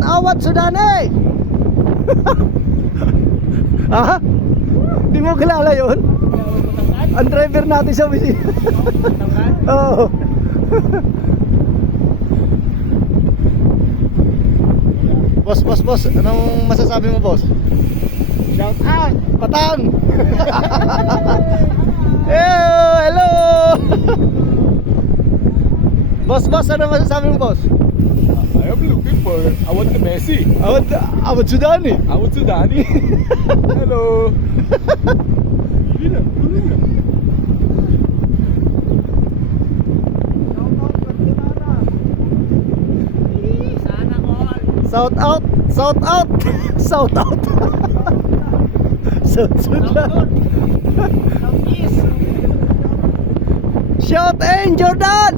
out Awad Sudani. Ha? Di mo kilala yun? Ang driver natin sa bisi. Oo. Boss, anong masasabi mo, boss? Shout out! Patang! Hello! Boss, ano masasabi mo, boss? I am looking for Awad Messi. Awad Sudani. Awad Sudani. Hello. Shout out. South Sudan. Shout in Jordan.